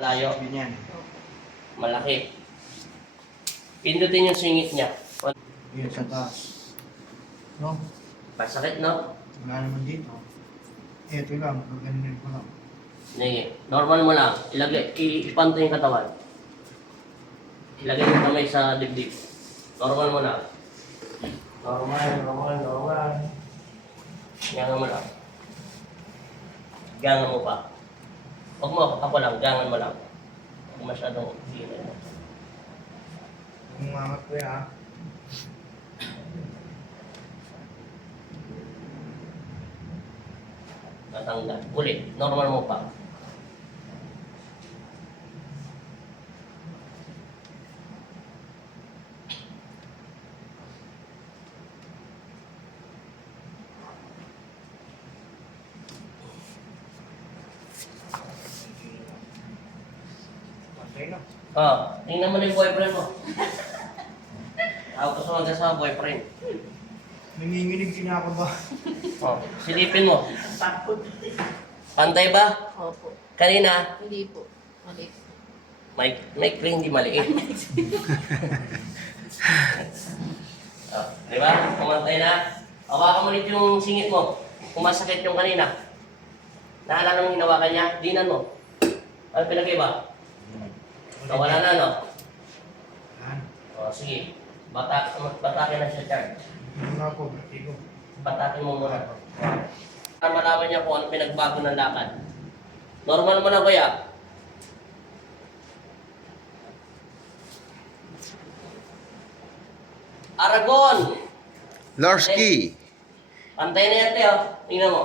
Malayo. Ganyan. Malaki. Pindutin yung singit niya. Yun sa taas. No? Pasakit, no? Wala naman dito. Ito lang. Ganyan ko lang. Sige. Normal mo lang. Ipanto yung katawan. Ilagay yung kamay sa dibdib. Normal mo lang. Normal. Gangan mo lang. Gangan mo pa. Huwag mo, ako lang. Gangan mo lang. Huwag masyadong gilid mo. Umangat ko ya. Natanggal. Ulit. Normal mo pa. Okay na. Tingnan mo na yung boyfriend mo. Ako gusto mag-asawa boyfriend. Nanginginig kinakaba. Silipin mo. Takot. Pantay ba? Opo. Kanina, Hindi po. Mali. may clean, hindi maliit. Di ba? Pumantay na. Hawakan mo ulit yung singit mo. Kung masakit yung kanina. Naalala mo yung hinawakan niya? Dinan mo. Ano pinagay ba? Nawala na, no? Yan. Sige. Batakin na siya, Chard. Ano nga po? Ito. Batakin mo muna. Para malaman niya kung ano pinagbago ng lakad. Normal mo na, kuya. Aragon! Lorski. Pantay na yan, Teo. Tingnan mo.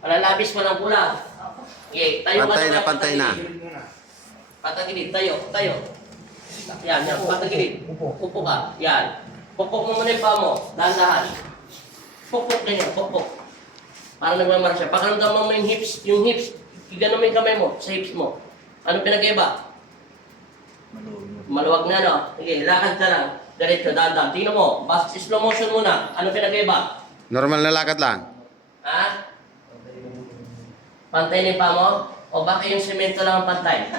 Palalabis mo ng pula. Okay, tayo Pantay na, naman, pantay na. Gilid muna. Patagilid, tayo. Yan, patagilid. Upo ka. Yan. Pupok mo muna yung paa mo. Dahan-dahan. Pupok ganyan, pupok. Parang nagmamara siya. Pakaramdaman mo yung hips. Igano mo yung kamay mo sa hips mo. Ano pinag-iba? Maluwag na, no? Sige, lakad ka lang. Diretso, dahan-dahan. Tingnan mo. Slow motion muna. Ano pinag-iba? Normal na lakad lang. Ha? Pantay na yung paa mo? O baka yung semento lang ang pantay?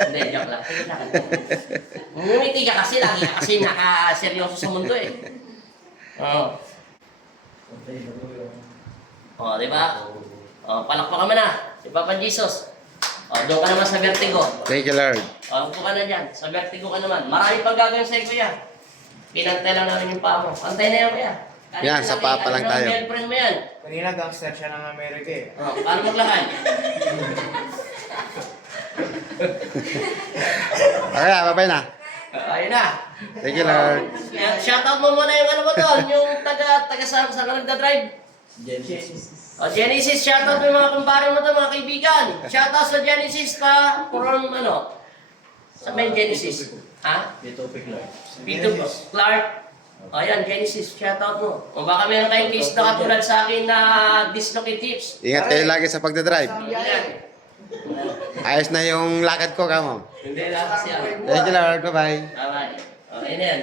Hindi, joke lang. Sige lang. Ngumiti ka kasi, lagi ka kasi nakaseryoso sa mundo eh. Oo. Di ba? Palakpakan mo na. Si Papa Jesus. Doon ka naman sa vertigo. Thank you, Lord. Upo ka na dyan. Sa vertigo ka naman. Marami pang gagawin sa'yo, kuya. Pinantay lang namin yung paa mo. Pantay na yan, kuya. Yan, sa paa pa lang tayo. Girlfriend mo yan. Kanina gangster siya ng Amerika eh. Paano maglakad? Okay, babay na. Ayun na. Thank you, Lord. Shoutout mo muna yung ano mo doon, yung taga saan ka nagda-drive? Genesis, shoutout mo yung mga kumpare mo doon, mga kaibigan. Shoutout sa Genesis from ano? Sa main Genesis. Ha? Vito Clark. Ayan, Genesis, shoutout mo. O baka meron kayong case na katulad sa akin na dislocate hips. Ingat kayo lagi sa pagdadrive. Ayan. Ayos na yung lakad ko, kamo. Hindi lang kasi yan. Thank you, Lord. Bye-bye. Bye-bye. Ayan yan.